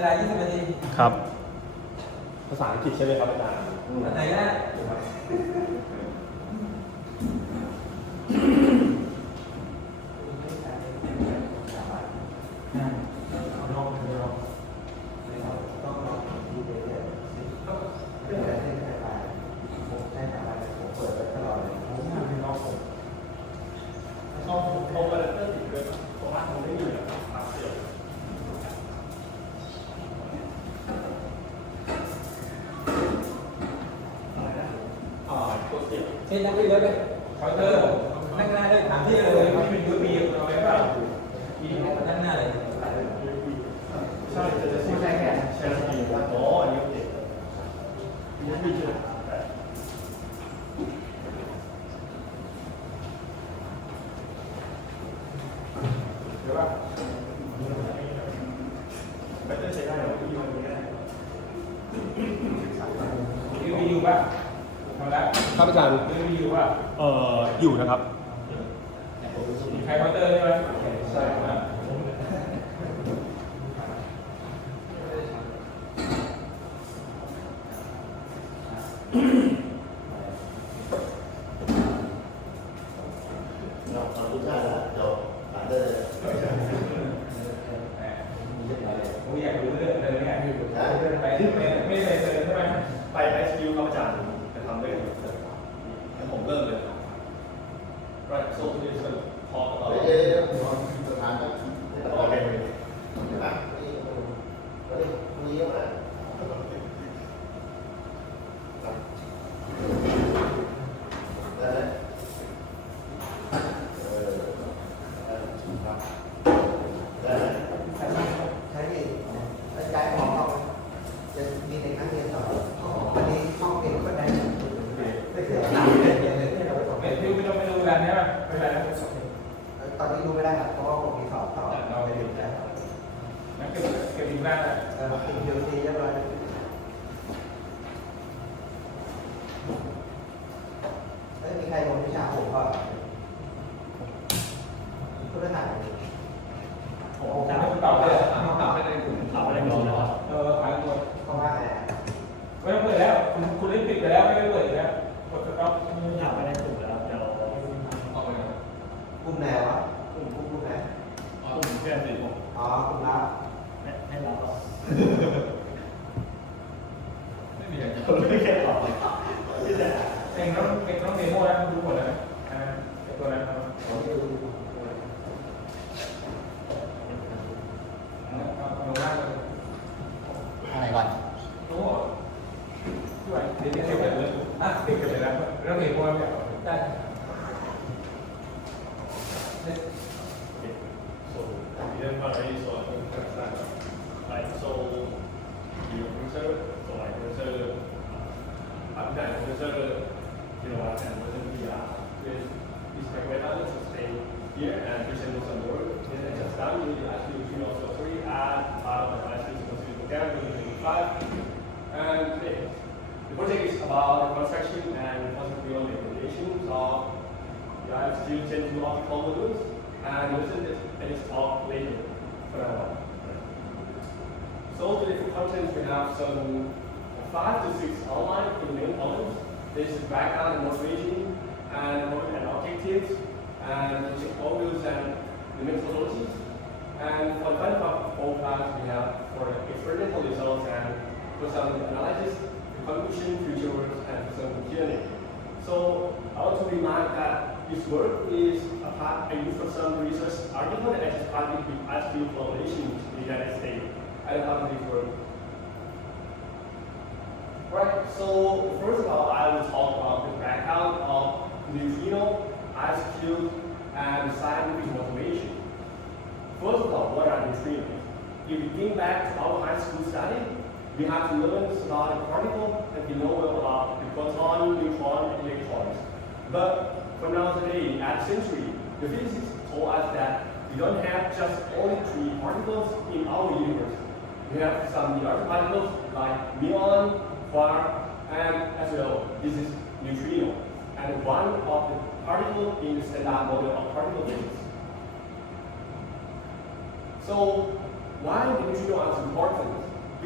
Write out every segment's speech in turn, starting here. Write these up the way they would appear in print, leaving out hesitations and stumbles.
เวลา20 นาทีครับภาษาอังกฤษใช่ไหมครับอาจารย์อันไหนนะเช่นนักวิ่งเลยคอยเตอร์นั่งหน้าเลยถามที่เลยที่เป็นยูบีเอาไว้เปล่านั่งหน้าเลยใช่จะใช่แค่ใช่ใช่โอ้ยเด็กยูบีจุดเดี๋ยวว่าไม่ได้ใช้ได้หรอกยูบีไม่ได้ยูบีอยู่ป่ะครับอาจารย์อยู่ป่ะอยู่นะครับมีใครคอยเตอร์ใช่ไหมใช่ครับผมอยากรู้เรื่องเลยเนี่ยไปไม่ได้เจอใช่ไหมไปไอซ์คิวครับอาจารย์จะทำได้ไหมงั้นผมเริ่มเลย Right so today is going to talk about สถานที่โอเคนะนี่คุยมาใช้ดิใช้ของเราจะมีในครั้งเดียวต่ออันนี้ห้องเองก็ได้ไม่เคยทำเลยที่เราไปส่ง ไม่ดูกันใช่ไหมไม่เป็นไรนะตอนนี้ดูไม่ได้ครับเพราะว่าผมมีสอบต่อเราไปดูได้นั่นเก็บดีมากเลยกินเดียวทีเรียบร้อยมีใครลงวิชาผมก็ผู้ทหารผมจะไม่ตอบเลยตอบไม่ได้คุณตอบไม่ได้ก่อนนะครับขายตัวเขาว่าไงไม่ต้องเปิดแล้วคุณเล่นปิดไปแล้วไม่ได้เปิดแล้วกดสต็อปถามไม่ได้ถูกแล้วเดี๋ยวออกไปเลยกลุ่มไหนวะกลุ่มไหนกลุ่มเพื่อนสิผมอ๋อกลุ่มรับให้รับหรอไม่มีอะไรจะไม่แค่ตอบเองต้องเดโมแล้วรู้หมดเลยนะตัวนั้นอะไรก่อนรู้หมดด้วยเดี๋ยวเก็บเลยเก็บเลยแล้วเรื่องเดโมแล้วได้So like so your professor so like professor Optical professor kilowatt and professor VR is recommended to stay here and present some work and just done we actually also free at part of the IceCube program 2025 and the project is about the construction and conceptual implementation of the IceCube-Gen2 optical modules and listen to this talk later for now. So the different contents we have some 5 to 6 outline in the main columns. This is background and motivation and objectives and project modules and the methodologies. And for the final part of class we have for the experimental results and for some analysis, conclusion, future works and some Q&A. So I want to remind that this work is a part I use for some research article that I just published with IceCube collaboration in the United States. I don't have this work. Right, so first of all, I will talk about the background of neutrino, IceCube, and scientific motivation. First of all, what are neutrinos? If we think back to our high school study, we have to learn about the particle and we know about the proton, neutron, and electrons. But for now today, at century, the physicists told us that we don't have just only 3 particles in our universe. We have some other particles like muon, quark, and as well, this is neutrino, and one of the particles in the standard model of particle physics. So why the neutrino is important?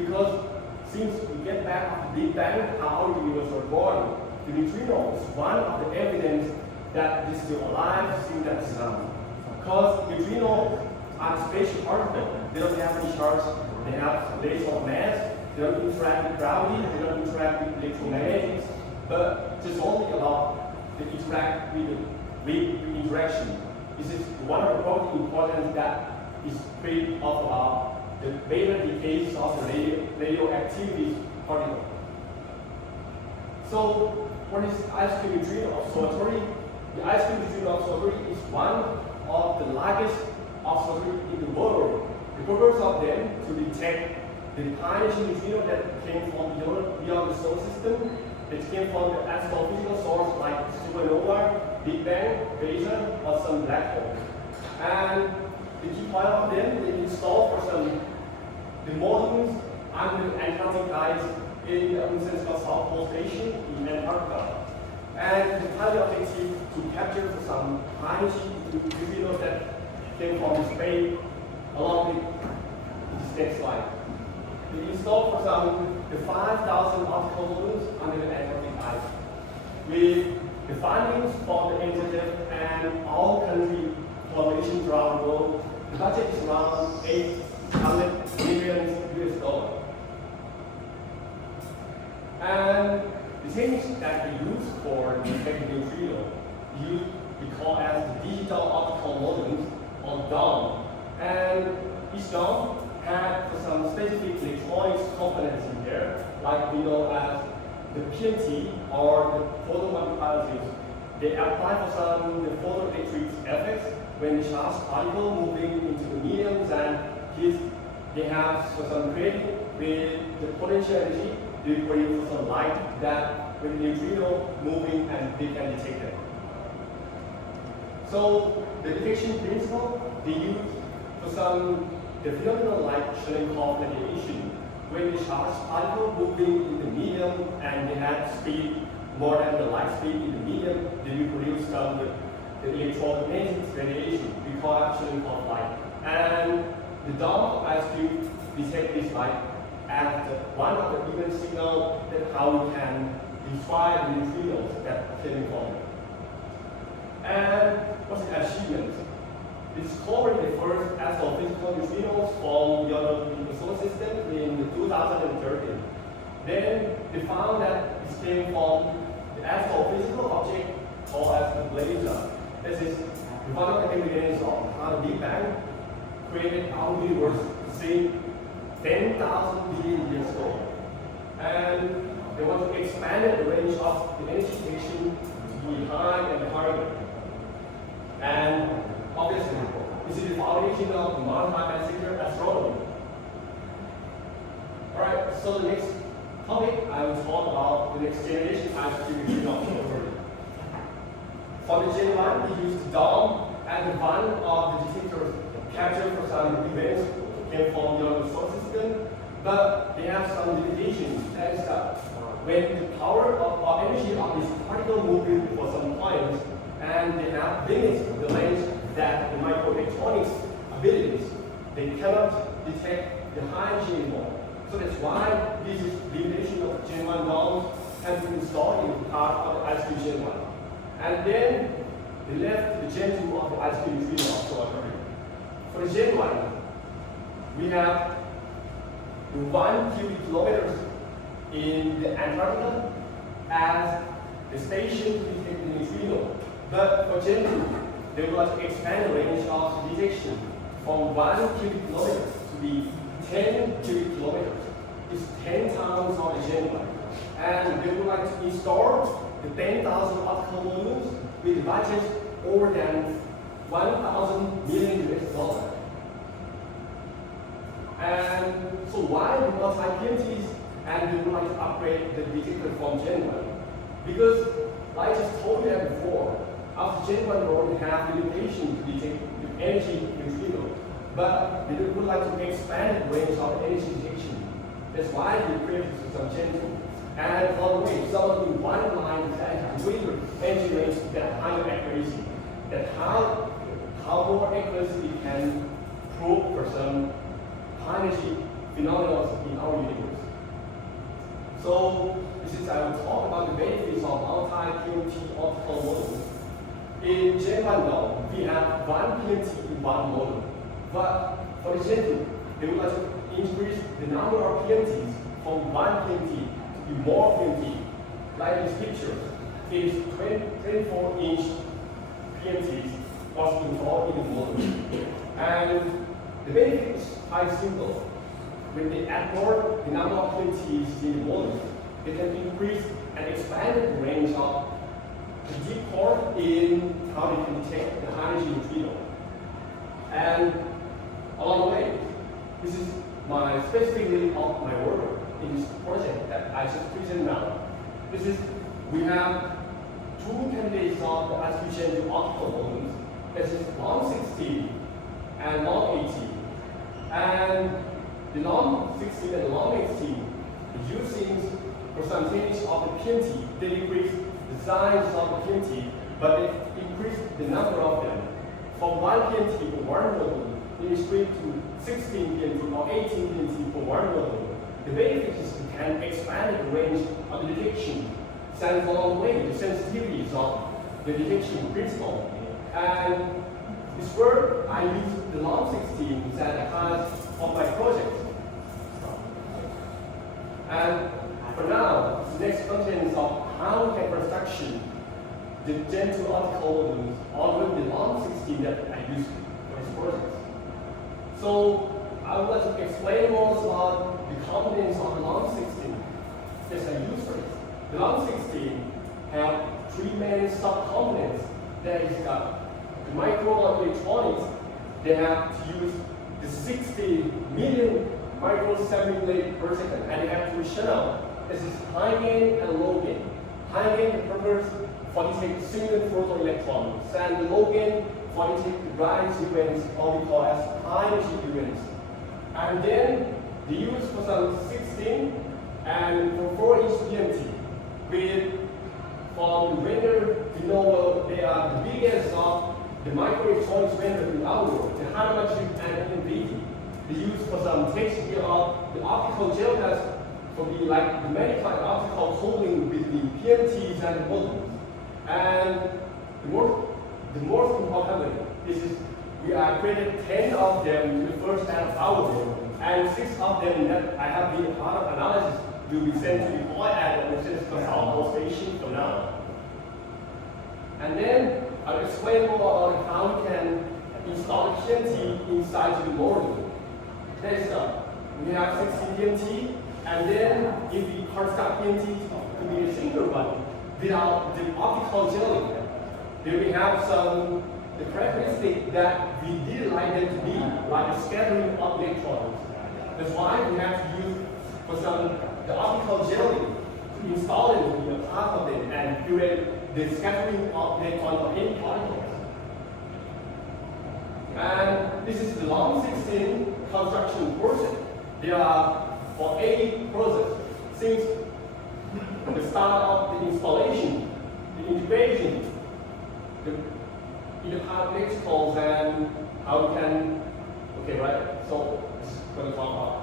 because since we get back of the Big Bang, how the universe was born, the neutrino is one of the evidence that this is still alive, since that is because neutrinos are spatial particles. They don't have any charge, they have less of mass, they don't interact with gravity, they don't interact with electromagnetics, but just only about the interact with the interaction. This is one of the property importance that is based off about the beta decays of the radioactivity particle. So what is IceCube neutrino observatory? The IceCube neutrino observatory is one of the largest observatory in the world. The purpose of them to detect the high energy neutrino that came from beyond the solar system. It came from the astrophysical source like supernova, Big Bang, beta, or some black hole. And the key point of them, they installed for some the modules under the Antarctic ice in the sense called South Pole Station in Antarctica. And the primary objective to capture some high energy neutrinos that came from space along with this next slide. They installed for some the 5,000 optical modules under the Antarctic ice. With the findings from the NZF and all country collaboration around the world, the budget is around $800 million US. And the techniques that we use for detecting neutrino, we call as the digital optical modules or DOM. And each DOM had some specific electronics components in there, like we know as the PNT or the photomultipliers. They apply for some the photoelectric effects when the charged particle moving into the mediums, and here they have some creating with the potential energy. They produce some light that with neutrino moving and they can detect it. So the detection principle they use for some the phenomenon like Cherenkov radiation, when the charged particle moving in the medium and they have speed more than the light speed in the medium, they will produce some the electromagnetic radiation we call Cherenkov light. And the DOM of IceCube detect this light as one of the event signal that how we can describe the neutrinos that came from. And what's the achievement? Discovering the first astrophysical neutrinos from the solar system in 2013. Then they found that it came from the astrophysical object called as the blazer. This is one of the evidence of how the Big Bang created our universe since 10,000 billion years ago. And they want to expand the range of the energy detection to be high and higher. And obviously, this is the foundation of multi-messenger astronomy. Alright, so the next topic I will talk about the next generation IceCube neutrino. For the Gen 1, we used DOM and one of the detectors captured for some events came from the solar system, but they have some limitations. That is that when the power or energy of this particle moving for some points, and they have limits the range that the microelectronics abilities, they cannot detect the high energy anymore. So that's why this is limitation of Gen 1 DOMs has been installed in part of the IceCube-Gen1. And then they left the Gen 2 of the IceCube neutrino observatory. For the Gen 1, we have 1 cubic kilometers in the Antarctica as the station to detect the neutrino. But for Gen 2, they would like to expand the range of detection from 1 cubic kilometer to be 10 cubic kilometers. It's 10 times of the Gen 1. And they would like to install the 10,000 optical modules with budget over than 1,000 million US. And so why the multi-PNTs and we would like to upgrade the detector from Gen 1? Because, like I just told you that before, after Gen 1 we have limitation to detect the energy neutrino, but we would like to expand the range of energy detection. That's why we created some Gen 2. And on the way, someone in one line that greater energy range that higher accuracy, that how more accuracy we can prove for some high energy phenomena in our universe. the benefits of multi-PMT optical models. In Gen 1 now, we have one PMT in one model. But for the Gen 2, they would like to increase the number of PMTs from one PMT to be more PMT. Like this picture, it is 24-inch PMTs was installed in the model. And the benefit is quite simple. When they add more the number of PMTs in the model, they can increase and expand the range of the deep core in how they can detect the high energy neutrino. And along the way, this is my specifically of my work in this project that I just presented now. This is, we have two candidates of the IceCube-Gen2 optical modems. This is long 16 and long 18. And the long 16 and long 18 using percentage of the PMT, they decrease the size of the PMT, but they increase the number of them. From one PMT for one model, it is split to 16 PMT or 18 PMT for one model. The benefit is you can expand the range of the detection, since along the way the sensitivities of the detection principle. And this work, I use the long 16 that has of my project. And for now, the next content is of how we can construction the Gen 2 optical modems on the long 16 that I use for this project. So I would like to explain more about the components of the long 16 that I use for it. The long 16 have three main subcomponents. That is the microelectronics. They have to use the 60 million microsampling per second, and they have two channels. This is high gain and low gain. High gain the purpose for detect single photoelectrons, and the low gain for detect rise events, or we call as high energy events. And then they use for some 16 and for 4-inch PMT. With from the render, you know they are the biggest of the microelectronics render in our world, the high energy and NVD. They use for some text here of the optical gel test for the like the magnified optical cooling between PMTs and the modules. And the most important is we are created 10 of them in the first half of our world, and 6 of them that I have been a part of analysis will be sent to deploy at the consult station for now. And then I'll explain more about how we can install the PMT inside the module. Next up, we have 16 PMT, and then if we construct PMT to be a single one without the optical gelling, then we have some the characteristic that we did like them to be, like the scattering of electrons. That's why we have to use for some the optical gelling to install it in a part of it and prevent the scattering of electrons or any particles. And this is the long 16 construction process. There are for 8 processes since the start of the installation, the integration, the electricals, and how we can, okay, right? So we're going to talk about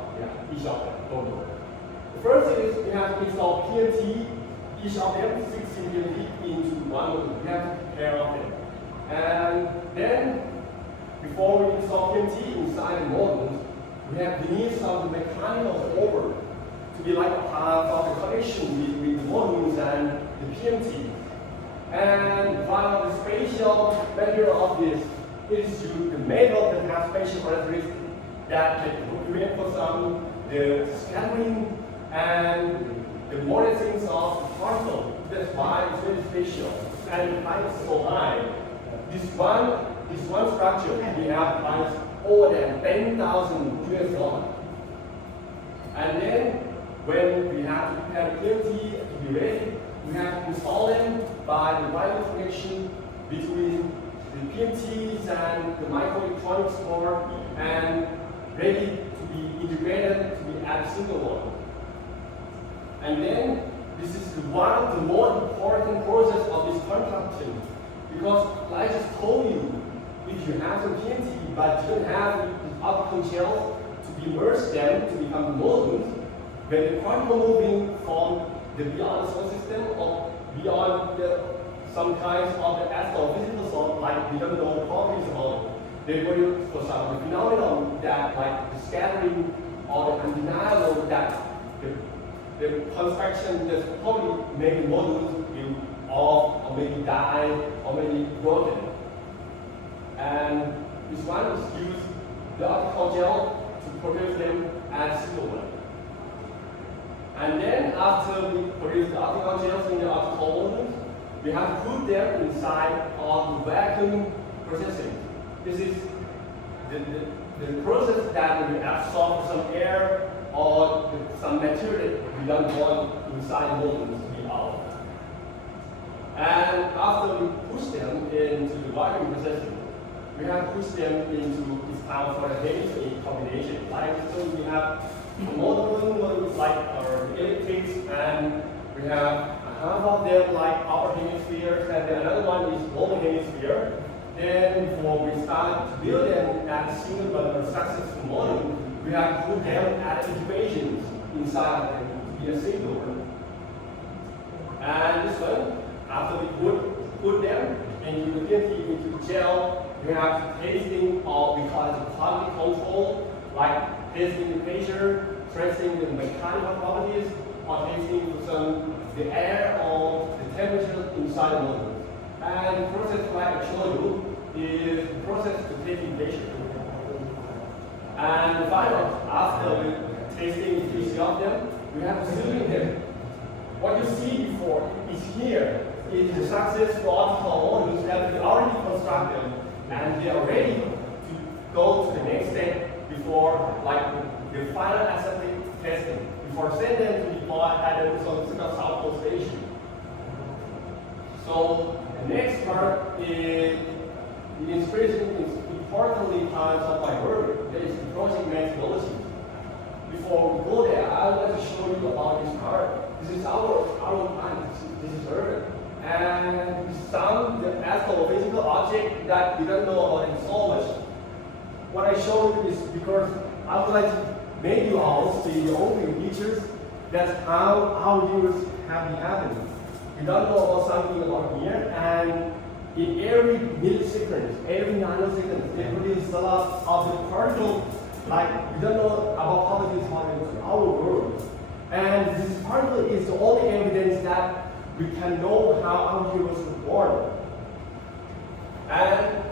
each of them. The first is we have to install PMT, each of them 16 PMT into one module. We have to pair of them. And then before we install PMT inside the modules, we need some mechanical over to be like a part of the connection between the modules and the PMT. And while the spatial material of this is the metal that has spatial characteristics that can prevent for some the scattering and the mortising of the particle. That's why it's very spatial. And the price is so high. This one structure we have price more than $10,000. And then when we have to prepare the PMT to be ready, we have to install them by the wire connection between the PMTs and the microelectronics core, and ready to be integrated to be at a single one. And then this is one of the more important process of this construction, because like I just told you, if you have some PMT but you don't have the optical gel to immerse them to become modules, when the particle moving from the beyond the solar system or beyond some kinds of the astrophysical source, like we don't know properties about it. They produce, for example, the phenomenon that like the scattering or the undeniable that the construction just probably many modules will off or maybe die or maybe broken. And this one is use the optical gel to produce them as single one. And then after we produce the optical gels in the optical modules, we have to put them inside of the vacuum processing. This is the process that we absorb some air or some material that we don't want inside the modules to be out. And after we push them into the vacuum processing, we have to push them into this kind of heavy combination. Like so we have a module like our electrics, and we have half of them like upper hemispheres, and the another one is lower hemisphere. Then before we start to build them at a single but successful model, we have to put them at incubations inside of them to be a single one. And this one, after we put them into the into gel, we have tasting or we call it quality control, like tasting the pressure, testing the mechanical properties, or tasting the air or the temperature inside the model. And the process like I showed you is the process to tasting pressure. And finally, after we tasting each of them, we have to zoom in them. What you see before is here is the successful optical modules that we already construct them, and they are ready to go to the next step before like the final aseptic testing, before send them to deploy at the South Pole station. So the next part is the inspiration is importantly times of my work. There is the project methodology. Before we go there, I would like to show you about this part. This is our plan. This is Earth. And we found the astrophysical object that we don't know about it so much. What I showed you is because I would like to make you all see the opening features. That's how our universe have been happening. We don't know about something about here, and in every millisecond, every nanosecond, they produce a lot of the particles. Like we don't know about how this happens in our world. And this particle is the only evidence that we can know how our universe was born. And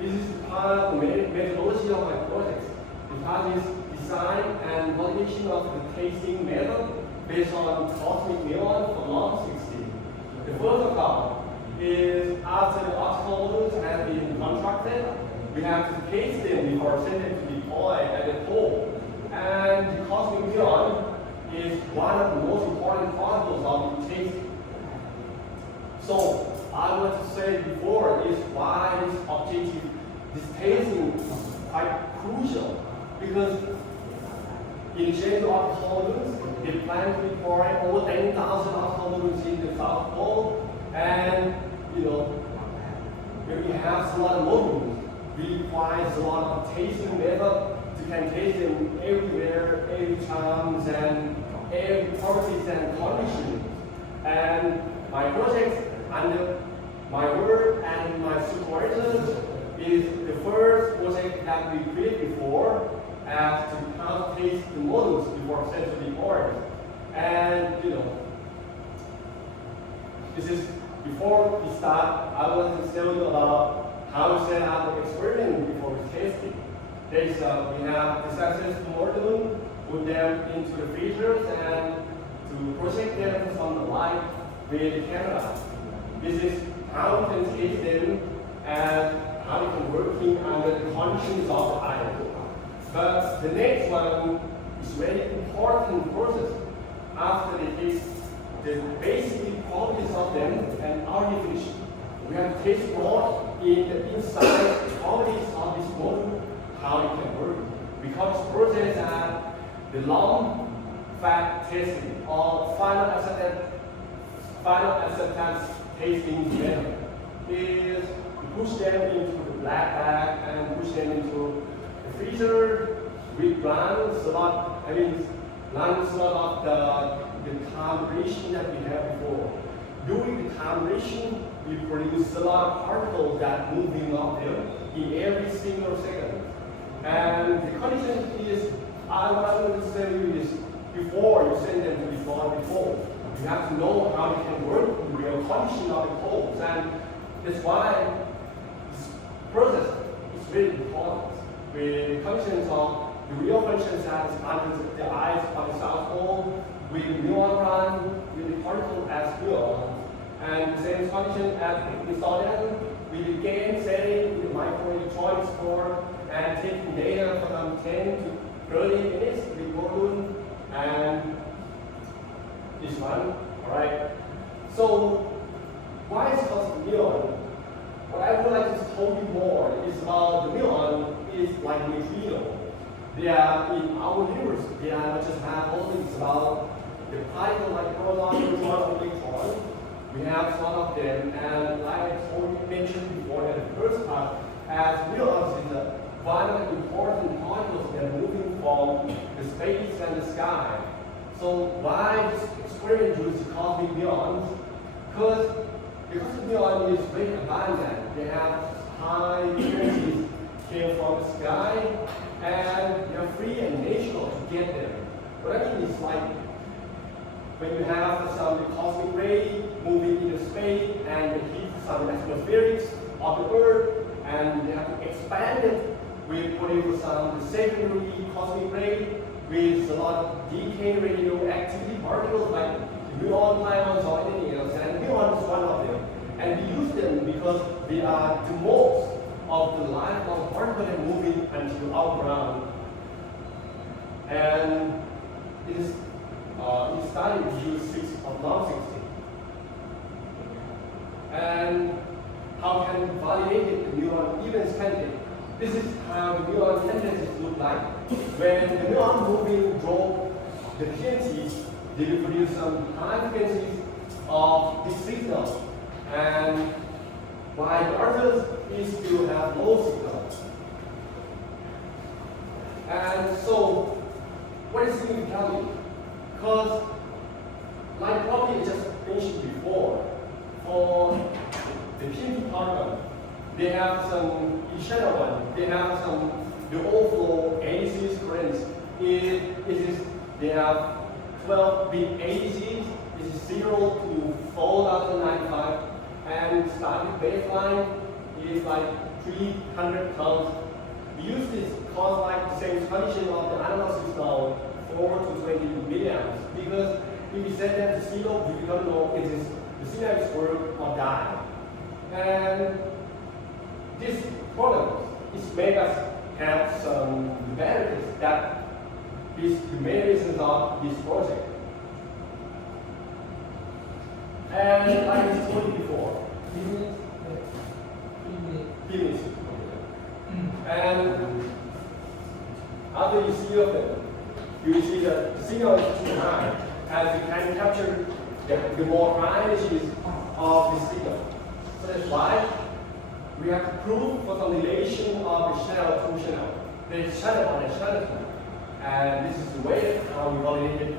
this is part of the methodology of my project. The part is design and validation of the tasting method based on cosmic muon from LOM-16. The first part is after the optical modules have been constructed, we have to taste them before sending them to deploy at the pole. And the cosmic muon is one of the most important particles of the tasting. So I want to say before is why this objective, this tasting is quite crucial, because in change of optical modules, they plan to deploy over 10,000 optical modules in the South Pole, and when we have a lot of modules, we require a lot of tasting method to can taste them everywhere, every time, and every properties and conditions. And my project under my work and my supervisors is the first project that we created before as to how to taste the models before sent to the orders. And this is before we start, I want to tell you about how we set up the experiment before we test it. We have the successful module, put them into the freezers and to project them from the light with the camera. This is how we can taste them and how we can working under the conditions of the iron. But the next one is very important process. After they taste the basic properties of them and already finished, we have to taste more in the inside properties of this module, how it can work. Because process are the long fat testing or final acceptance tasting method is to push them into the black bag and push them into the freezer with plants a lot. run sort of the time relation that we had before. During the time relation, we produce a lot of particles that moving up there in every single second. And the condition is, I want to tell you is, before you send them to the pole, you have to know how they can work in the real condition of the poles. And that's why this process is very important. With conditions of the real functions that is under the ice on the south pole, with the muon run, with the particle as muon, and the same condition as we saw them, we begin setting the microelectronics core and taking data from 10 to 30 minutes with module and this one. Alright. So why is it called muon? What I would like to tell you more is about the muon is like neutrino. They are in our universe, they are not just have only about the particle like proton, neutron, electron. We have some of them, and like I mentioned before in the first part, as muons is one of the important particles that are moving from the space and the sky. So why this experiment uses cosmic muons? Because the muon is very abundant. They have high energies came from the sky, and they are free and natural to get them. What I mean is like when you have some cosmic ray moving into space and they hit some atmospherics of the Earth, and they have to expand it with putting some secondary cosmic ray with a lot of decay radioactivity particles like muon, pions, or anything else. And muon is one of them. And we use them because they are the most of the lifelong particles that are moving until our ground. And it is it started to use 6 of non-60. And how can we validate the muon even candidate? This is how the muon candidates look like. When the muon moving drop the frequencies, they will produce some high frequencies of the signal. And while the others is still have low signal. And so, what is going to tell me? Because, like probably I just mentioned before, for the PMP particle, they have some, each other one, they have some, the overflow ADCs currents. They have 12 bit ADCs, this is 0 to 4095, and starting baseline is like 300 pounds. We use this cause like the same condition of the analog signal 4 to 20 milliamps, because if we set that to 0, we don't know if the signal is work or die. And this problem is make us have some benefits that is the main reasons of this project. And like I told you before, minutes. And after you see of them, you see that the signal is too high, as you can capture the more high energies of the signal. So that's why we have to prove for some relation of the channel to channel. There is channel on a channel two. And this is the way how we validated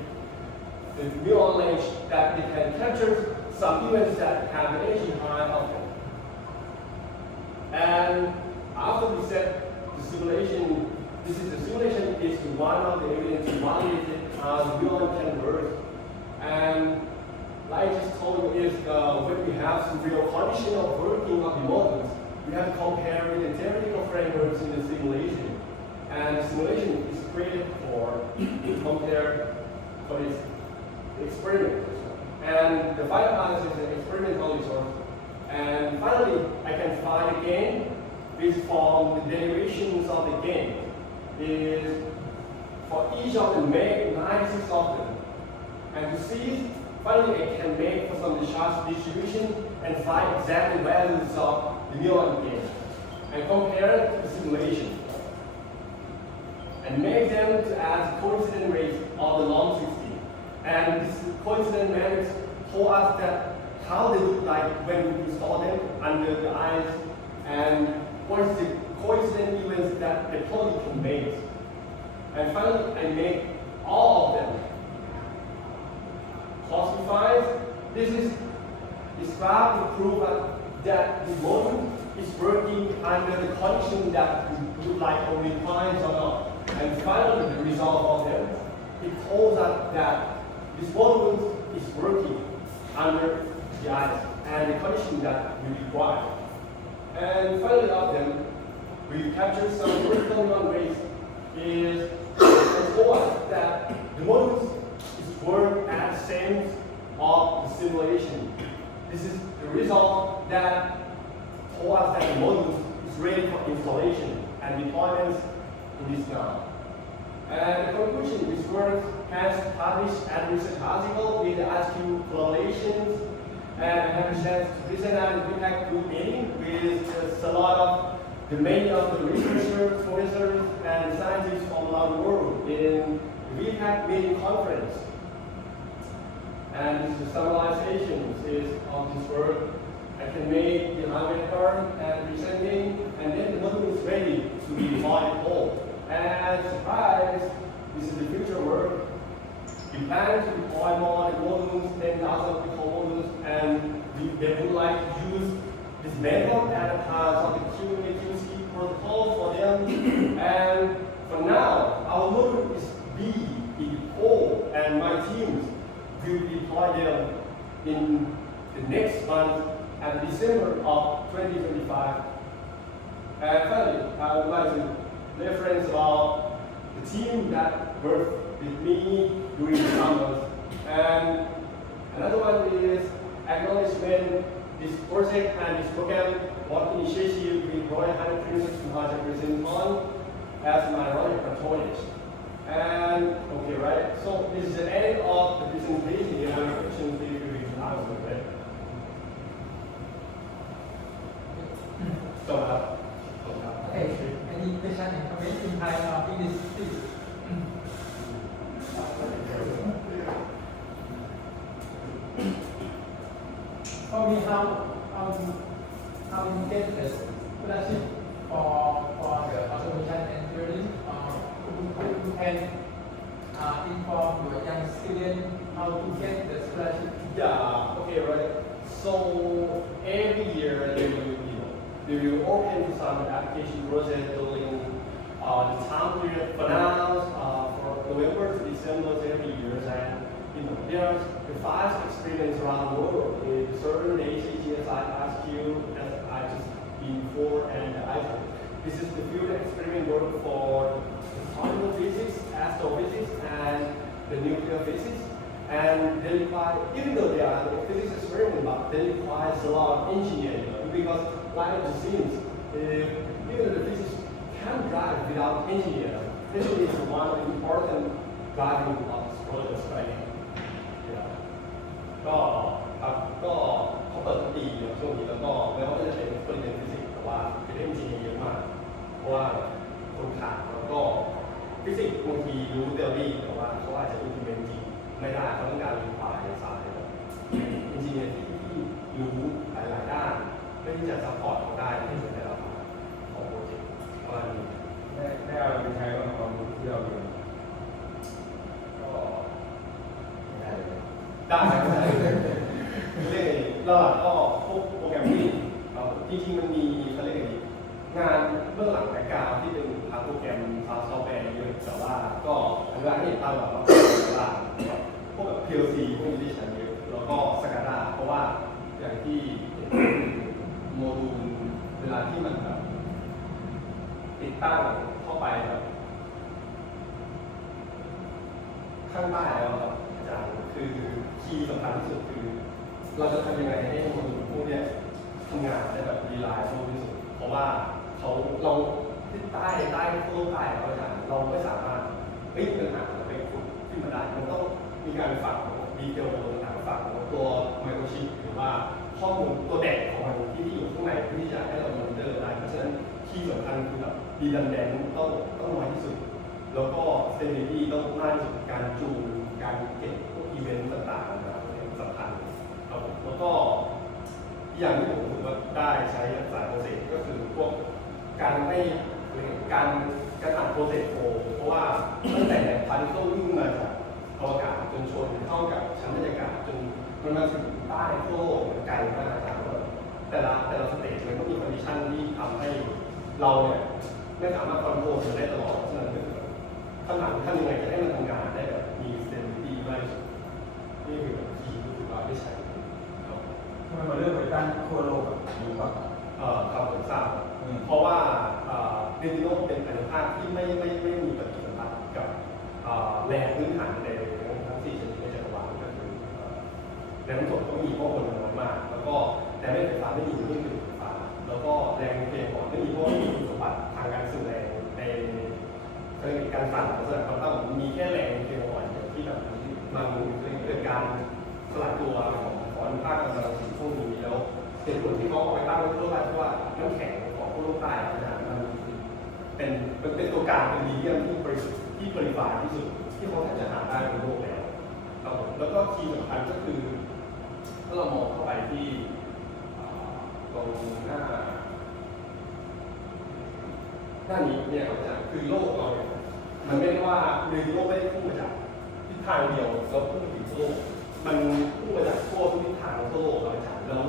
the muon range that it can capture some events that have the energy high of them. And after we set the simulation, this is the simulation is one of the evidence validated how the muon can work. And like I just told you, is when we have some real condition of working of the models, we have to compare with the theoretical frameworks in the simulation. And the simulation is created for compare for this experiment. And the final analysis is an experimental resource. And finally, I can find again this from the derivations of the game is for each of them make 96 of them. And to see, finally I can make for some charge distribution and find exact values of the muon game and compare it to the simulation. And make them to add coincident rates of the long 60. And this coincident matrix told us that how they look like when we install them under the ice, and what is the coincident events that they totally can make. And finally, I made all of them this is this graph to prove that the model is working under the condition that you would like only finds or not. And finally, the result of them, it tells us that this model is working under the ice and the condition that we require. And finally, of them, we captured some critical non-rates is told us that the models is work at the same of the simulation. This is the result that told us that the model is ready for installation and deployments in this now. And the conclusion, this work has published a research article with the IceCube collaborations and I have a chance to present an impact group meeting with a lot of the many of the researchers, professors, and scientists from around the world in the VPAC meeting conference. And this is the summarization of this work. I can make the hardware card and presenting, and then the model is ready to be deployed whole. And surprise, this is the future work. We plan to deploy more modules, 10,000 modules, and they would like to use this method as part of the QC protocol for them. And for now, our module is B in whole, and my teams will deploy them in the next month and December of 2025. And finally, I would like to reference about the team that worked with me during the summers. And another one is acknowledgement this project and this program was initiated with Royal High Princess Maharajah Presentation as my royal patronage. And okay, right? So this is the end of the presentation. You have questions if you will ask, okay? So, Okay, any question and comment in Thai or English, please? For me, how you get the scholarship for the automation and theory? You can inform your young student how to get the scholarship. Yeah, okay, right. So every year they will open some application process during the time period for now, for November to December every year. And there are the 5 experiments around the world in certain ACGS, IceCube, as I just been before, and IceCube. This is the field experiment work for particle physics, astrophysics, and the nuclear physics. And they require, even though they are the physics experiment, but they require a lot of engineering because behind the scenes, even the physics can't drive without engineers. Engineering is one of the important driving of this process, right? Yeah. ก็เขาเปิดปีช่วงนี้แล้วก็ไม่ว่าจะเป็นคนเรียนฟิสิกส์แต่ว่าเป็นเอนจิเนียร์เยอะมากเพราะว่าคนขาดแล้วก็ฟิสิกส์บางทีรู้ทฤษฎีแต่ว่าเขาอาจจะ implement จริงไม่ได้เขาต้องการรีควายสายแบบเอนจิเนียร์ที่รู้หลายๆด้านเพื่อที่จะซัพพอร์ตเขาได้ในแต่ละของโปรเจกต์ประมาณนี้ได้เอาไปใช้กับความรู้ที่เราเรียนก็ได้เรื่องแล้วก็พวกโปรแกรมมิ่งจริงๆมันมีเขาเรียกงานเบื้องหลังแบ็คกราวด์ที่เป็นทางโปรแกรมซอฟต์แวร์เยอะแต่ว่าก็ทางด้านนี้ตามแบบพวกแบบ PLC พวกนี้ที่ใช้เยอะแล้วก็สกาดาเพราะว่าอย่างที่โมดูลเวลาที่มันแบบติดตั้งเข้าไปแบบข้างใต้แล้วครับอาจารย์คือคีย์สำคัญที่สุดคือเราจะทำยังไงให้โมดูลพวกนี้ทำงานได้แบบรีไลน์ที่สุดเพราะว่าเราที่ใต้ตัวใต้เราอาจารย์เราไม่สามารถปัญหาไปขุดขึ้นมาได้มันต้องมีการฝังดีเทลต่างๆฝังตัวไมโครชิปหรือว่าข้อมูลตัวแดกของมันที่อยู่ข้างในเพื่อที่จะให้เรามอนิเตอร์ได้เพราะฉะนั้นที่สำคัญคือแบบดีดันแดนต้องน้อยที่สุดแล้วก็เซนซิทีฟต้องมากที่สุดการจูนการเก็บพวกอีเวนต์ต่างๆนะครับสำคัญครับผมแล้วก็อย่างที่ผมถือว่าได้ใช้สายโปรเซสก็คือพวกการให้การอ่านโปรเซสโฟเพราะว่าตั้งแต่พาร์ติเคิลวิ่งมาจากอวกาศจนชนเข้ากับชั้นบรรยากาศจนม มันมาถึงใต้ทั่วโลกมันไกลมากนะครับแต่ละสเตจมันก็มีคอนดิชันที่ทำให้เราเนี่ยไม่สามารถคอนโทรลมันได้ตลอดฉะนั้นก็คือคำถามทำยังไงจะให้มันทำงานได้แบบมี stability มากที่สุดนี่คือแบบคีย์ที่ว่าได้ใช้ทำไมมาเลือกไปตั้งทั่วโลกอ่ะรู้ป่ะครับผมทราบเพราะว่าเรติโนเป็นอนุภาคที่ไม่มีปฏิสัมพันธ์กับแรงพื้นฐานในทั้ง4ชนิดในจักรวาลก็คือแรงน้ำตกก็มีเพราะคนน้อยมากแล้วก็แรงไฟฟ้าไม่มีไม่คือไฟฟ้าแล้วก็แรงเทก่อนไม่มีเพราะไม่มีสมบัติทางการสื่อแรงในการสั่นของสารควอนตัมมีแค่แรงเทก่อนที่แบบมันเกิดการสลายตัวของอนุภาคกำลังสีพวกนี้แล้วเหตุผลที่เขาเอาไปตั้งไว้ทั่วโลกเพราะว่าน้ำแข็งของทั่วโลกใต้มันเป็นตัวกลางเป็นมีเดียมที่บริสุทธิ์ที่บริบาลที่สุดที่เขาแทบจะหาได้บนโลกแล้วครับผมแล้วก็คีย์สำคัญก็คือถ้าเรามองเข้าไปที่ตรงหน้านี้เนี่ยครับอาจารย์คือโลกเราเนี่ยมันไม่ได้ว่าเรือโลกไม่ได้พุ่งมาจากทิศทางเดียวแล้วพุ่งถึงโลกมันพุ่งมาจากทั่วทุกทิศทางของโลกเราอาจารย์แล้ว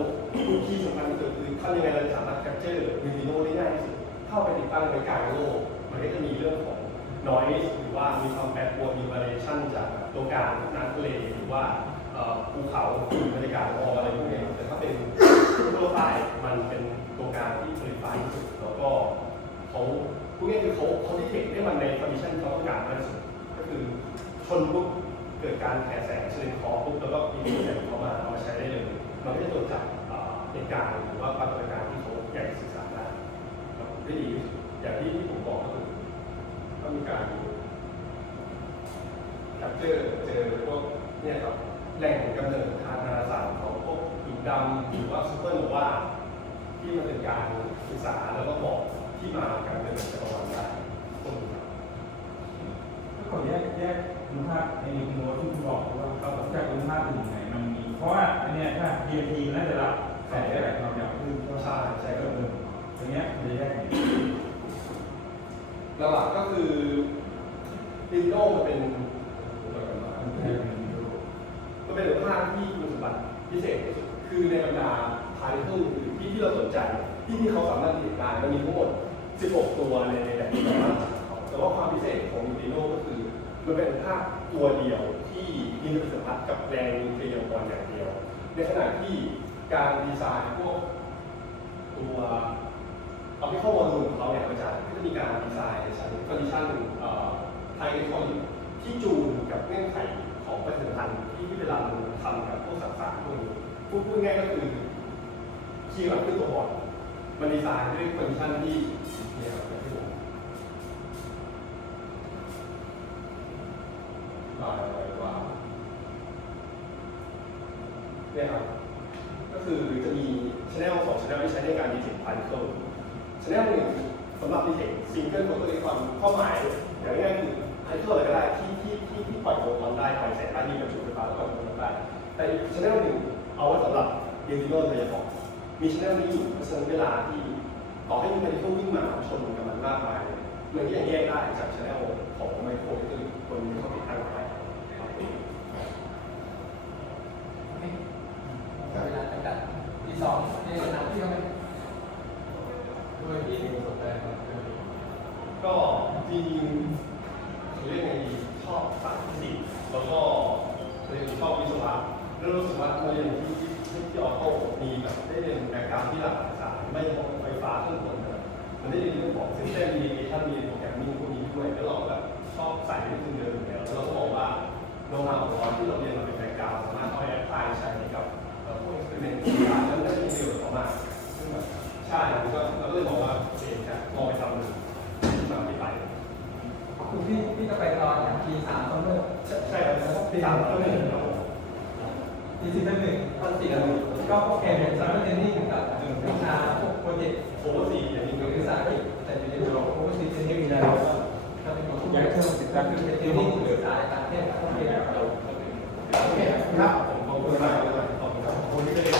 คีย์สำคัญก็คือทำยังไงเราจะสามารถแคปเจอร์เรือโลกได้ง่ายที่สุดเข้าไปติดตั้งในกลางโลกมันก็จะมีเรื่องของ noise หรือว่ามีความแปรปรวนมี variation จากตัวกลางน้ำทะเลหรือว่าภูเขาบรรยากาศอะไรพวกนี้แต่ถ้าเป็นทั่วไปมันเป็นตัวกลางที่บริบาลที่สุดแล้วก็เขาพวกนี้คือเขาที่เด็กได้มันในคอนดิชันที่เขาต้องการมากที่สุดก็คือชนปุ๊บเกิดการแผ่แสงเฉลี่ยคอปุ๊บแล้วก็อินพุตแสงเข้ามาเอามาใช้ได้เลยมันก็จะตรวจจับเหตุการณ์หรือว่าปรากฏการณ์ที่เขาอยากศึกษาได้ได้ดีอย่างที่ผมบอกก็คือต้องมีการจับเจอพวกเนี่ยครับแหล่งกำเนิดทางดาราศาสตร์ของพวกหินดำหรือว่าซูเปอร์โนวาที่มันเป็นการศึกษาแล้วก็บอกที่มาการเกิดจักรวาลได้ตรงนี้ถ้าเขาแยกคุณภาพในโน้ตที่คุณบอกว่าเขาจากคุณภาพอื่นไหนมันมีเพราะว่าอันนี้ถ้า DMT น่าจะรับแต่ได้แบบเราอยากขึ้นก็ใช่ก็เดิมอย่างเงี้ยมันจะแยกไงหลักก็คือดิโนมันเป็นอนุภาคที่มีสมบัติพิเศษที่สุดคือในบรรดาพาร์ติเคิลที่เราสนใจที่เขาสามารถติดได้มันมีทั้งหมด16ตัวในแบบที่สามารถแต่ว่าความพิเศษของดิโนก็คือมันเป็นภาคตัวเดียวที่มีปฏิสัมพันธ์กับแรงนิวเคลียร์ก่อนอย่างเดียวในขณะที่การดีไซน์พวกตัวOptical module ของเขาเนี่ยอาจารย์ก็จะมีการดีไซน์ในชั้นคอนดิชันไฮอิเล็กทรอนิกส์ที่จูนกับเงื่อนไขของปฏิสัมพันธ์ที่เวลาเราทำกับพวกสารพวกนี้พูดง่ายก็คือคีย์หลักคือตัวบอร์ดมันดีไซน์ด้วยคอนดิชันที่เนี่ยครับที่ผมว่าเนี่ยครับก็คือจะมี channel 2 channel ที่ใช้ในการดีเทคพาร์ติเคิลchannel 1สำหรับดีเทคซิงเกิลของตัวเองความข้อหมายอย่างง่ายๆคือพาร์ติเคิลอะไรก็ได้ที่ปล่อยโฟตอนได้ปล่อยแสงได้มีประจุไฟฟ้าแล้วปล่อยโฟตอนได้แต่อีก channel 1เอาไว้สำหรับเดลิโนโดยเฉพาะมี channel นี้อยู่เพราะฉะนั้นเวลาที่ต่อให้มีพาร์ติเคิลวิ่งมาชนกับมันมากมายมันก็ยังแยกได้จาก channel ของไมโครที่คือคนที่เขาติดตั้งไว้เวลาจำกัดที่2ในสนามที่เขาไม่โดยที่สนใจก็จริงๆเรียกไงดีชอบสายฟิสิกส์แล้วก็เรียนชอบวิศวะแล้วรู้สึกว่าเรียนที่ออโต้มีแบบได้เรียนแบกกราวด์ที่หลากหลายสายไม่เฉพาะไฟฟ้าเครื่องกลมันได้เรียนเรื่องของซิสเต็มมีเอชั่นมีโปรแกรมมิ่งพวกนี้ด้วยแล้วเราแบบชอบสายที่คุณเดินอยู่แล้วเราก็บอกว่าโน้ตฮาวของเราที่เราเรียนมาเป็นแบกกราวด์สามารถเอาไปแอพพลายใช้กับพวกเอ็กซ์เพร์เมนต์ที่ร้านนั้นได้มีประโยชน์มากใช่เราก็เลยบอกว่าโอเคจะลองไปทำมาที่ไปคุณพี่จะไปตอนอย่างปี3ต้นเริ่มใช่ครับปี3ต้นเริ่มครับปี4ต้น1ต้น4แล้วก็โอเคเป็นสารคดีกับวิชาพวกโปรเจกต์โอเวอร์4อย่างนี้คือสารคดีแต่ในเรื่องโอเวอร์4จะมีอะไรก็ถ้าเป็นของอย่างเช่นติดตั้งคือเป็นที่หรือสายต่างประเทศโอเคครับขอบคุณมากเลยขอบคุณครับคนที่ได้เรียน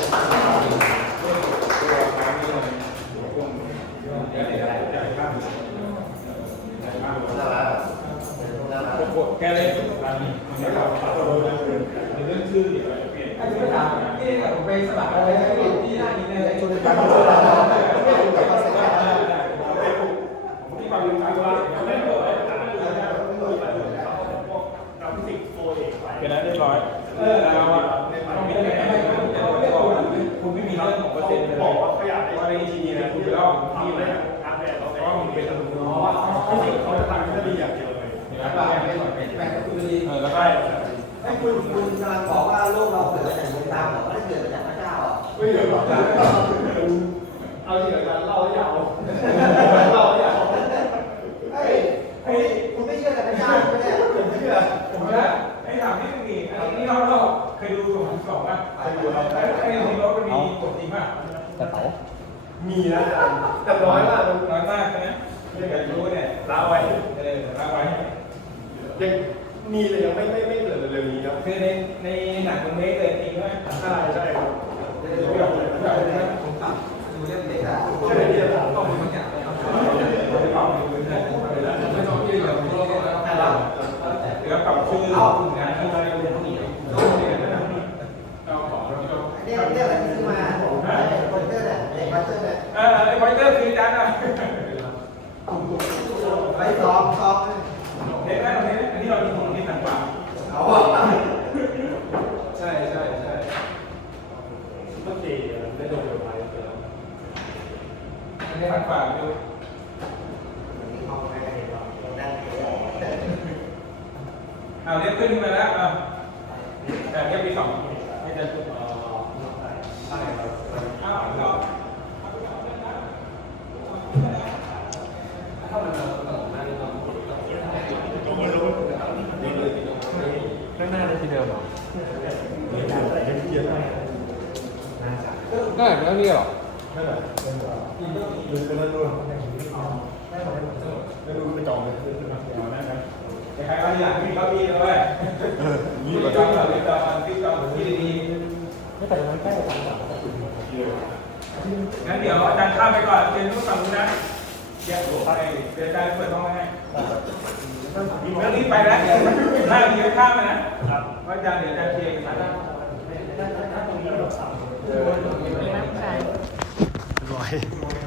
แกเลยอันนี้มันไม่เราเรื่องชื่อเดี๋ยวเปลี่ยน สลับอะไรให้ที่หน้านี้เลย จุดการเวลาไม่ถูกกับเขาเสร็จแล้ว ที่ความเป็นการว่าไม่โดนเราฟิสิกส์โฟเอกไป เป็นแล้วเรียบร้อยเราต้องมีอะไรให้คุณไม่มีเรื่องของเปอร์เซ็นต์เลย บอกว่าเขาอยากได้ ว่าในทีนี้นะคุณจะเล่าที่ ที่ ไห ไห น นการแบบเรา เพราะมันเป็น อ๋อฟิสิกส์เขาจะทำให้ดีอย่างเดียวเลย แล้วก็คุณดี แล้วก็ ให้คุณกำลังบอกว่าโลกเราเกิดมาจากดวงดาวหรอไม่ได้เกิดมาจากพระเจ้าอ่ะ ไม่เดี๋ยวหรอกเอาจริงกับการเล่ายาวเล่ายาว เฮ้ยคุณไม่เชื่อพระเจ้าใช่ไหมผมเชื่อ ผมว่าไอ้ถามที่มีอันนี้เราเคยดู2012ป่ะเคยดูเราไอ้ที่รถมันมีกฎจริงป่ะ กระเป๋า มีนะแต่น้อยมาก น้อยมากใช่ไหมไม่เคยรู้เนี่ย ลาไว้ ละไว้ ยังมีแต่ยังไม่เกิดเร็วๆนี้ครับ คือในหนังมันไม่เกิดจริงใช่ไหม ใช่ครับ ผมตัดดูเรื่องเด็กอ่ะ ใช่ที่จะถาม ต้องมีบางอย่าง ไม่ต้องยืนเลยไม่ต้องยืนเลยเดี๋ยวปรับชื่องานที่เราเรียนที่เราขอ เนี่ยอะไรที่ซื้อมาไอ้คอนเตอร์เนี่ยไอ้คอนเตอร์เนี่ย ไอ้ไวเตอร์คือจานอ่ะ ไปซ้อม เห็นไหมอันนี้เรามีของที่ต่างกว่า เอาอ่ะ ใช่โอเคได้โดนเร็วไปแล้ว อันนี้ต่างกว่าดูเอาเรียกขึ้นมาแล้วแต่เรียกปี2ให้จะใช่ครับ อ้าวก็ ข้างหน้าได้ที่เดิมเหรอ ได้แล้วนี่หรอ ใครก็อยากมีเก้าอี้ด้วยมีเก้าอี้ที่ดี ไม่แต่มันใกล้กันกว่า งั้นเดี๋ยวอาจารย์ข้ามไปก่อนเรียนรู้ฝั่งนู้นนะเดี๋ยวอาจารย์เปิดห้องให้แล้วรีบไปแล้วถ้าเดี๋ยวข้ามไปนะว่าอาจารย์เดี๋ยวอาจารย์เคลียร์เอกสาร ร้อย